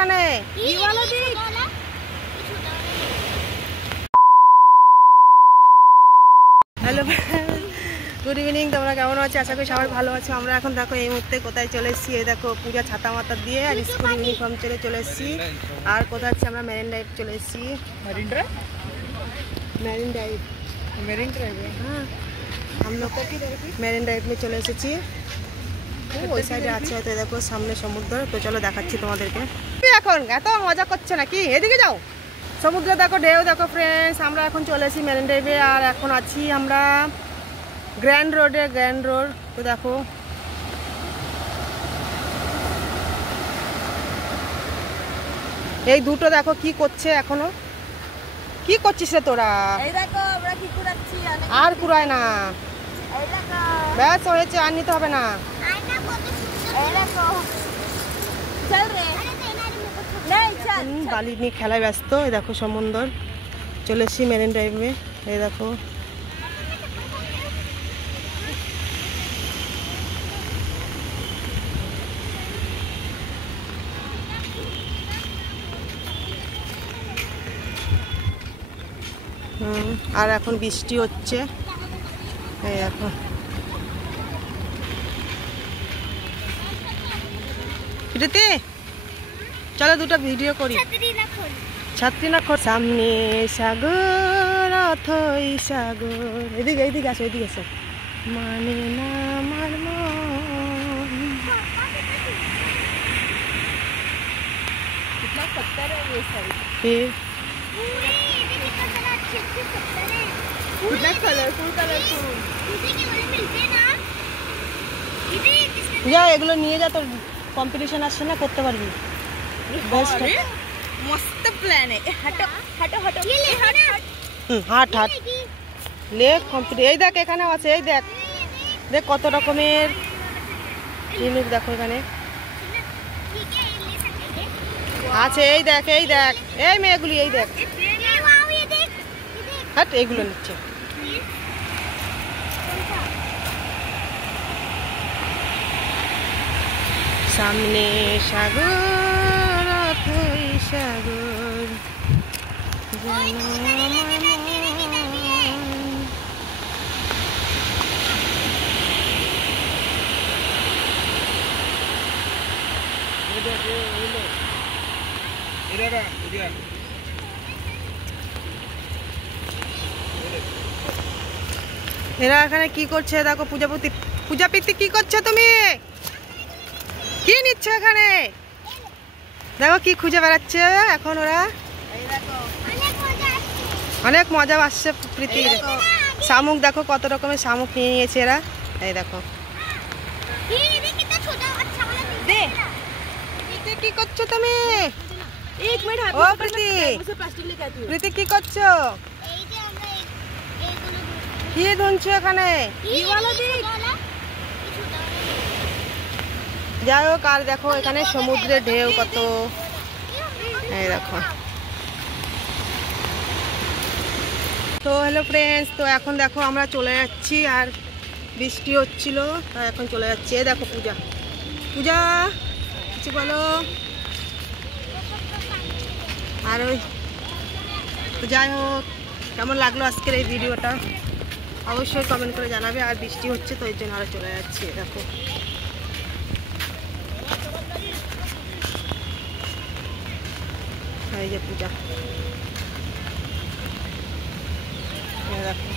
এখানে hello good evening, তোমরা কেমন আছো? আশা করি সবাই ভালো আছো। আমরা এখন দেখো এই মুহূর্তে কোথায় চলে এসেছি, এই দেখো পূজা ছাতা মাতা দিয়ে আর স্কুল ইউনিফর্ম চলে এসেছি। আর কোথায় আছি আমরা? মেরিন ড্রাইভ চলে এসেছি। মেরিন ড্রাইভ হ্যাঁ, আমরা মেরিন ড্রাইভ নিয়ে চলে এসেছি। ওই সাইডে আছে হয়তো, দেখো সামনে সমুদ্র। তো চলো দেখাচ্ছি তোমাদেরকে। এখন এত মজা করছে নাকি? এদিকে যাও, সমুদ্র দেখো, ঢেউ দেখো ফ্রেন্ডস। আমরা এখন চলে এসেছি মেরিন ড্রাইভে। আর এখন আছি আমরা গ্র্যান্ড রোডে, গ্র্যান্ড রোড। তো দেখো এই দুটো দেখো কি করছে এখনো। কি করছিস রে তোরা? আর কুড়ায় না, ব্যাস হয়েছে, আর নিতে হবে না। বালি নিয়ে খেলায় ব্যস্ত। এই দেখো সমুদ্র, চলে এসেছি মেরিন ড্রাইভে। এই দেখো আর এখন বৃষ্টি হচ্ছে। এই এখন প্রীতি চলো দুটো ভিডিও করি। ছাত্রী না খোর সামনে সাগর অথই সাগর। এদিকে এইদিকে আসো, এদিকে আসো। মানে না আমার মন। যা এগুলো নিয়ে যা, তোর কম্পিটিশন আসছে না, করতে পারবি। मस्त प्लान है। हटो हटो हटो হাট হাট লে কম্পিটিশন। এই দেখ এখানেও আছে, এই দেখ দেখ কত রকমের জিনিস দেখো এখানে আছে। এই দেখ, এই দেখ, এই মেয়েগুলি, এই দেখ, হাট এইগুলো নিচ্ছে। সামনে সাগর অথই সাগর জানো আমার মন। এরা এখানে কি করছে দেখো? পূজাপতি কি করছো তুমি? কি নিচ্ছ এখানে? দেখো কি খুঁজে বেড়াচ্ছে এখন ওরা। অনেক মজা আসছে প্রীতি। শামুক দেখো, কত রকমের শামুক নিয়ে নিয়েছে এরা। এই দেখো কি করছো তুমি? ও প্রীতি, প্রীতি কি করছো? কি ঢুনছো এখানে? যাই হোক, আর দেখো এখানে সমুদ্রের ঢেউ কত। এই দেখো। তো হ্যালো ফ্রেন্ডস, তো এখন দেখো আমরা চলে যাচ্ছি। আর বৃষ্টি হচ্ছিল, তাই এখন চলে যাচ্ছি। এই দেখো পূজা, পূজা কিছু বলো। আর ওই যাই হোক, কেমন লাগলো আজকের এই ভিডিওটা অবশ্যই কমেন্ট করে জানাবে। আর বৃষ্টি হচ্ছে তো এর জন্য আরো চলে যাচ্ছি। দেখো এই যে পূজা, দেখো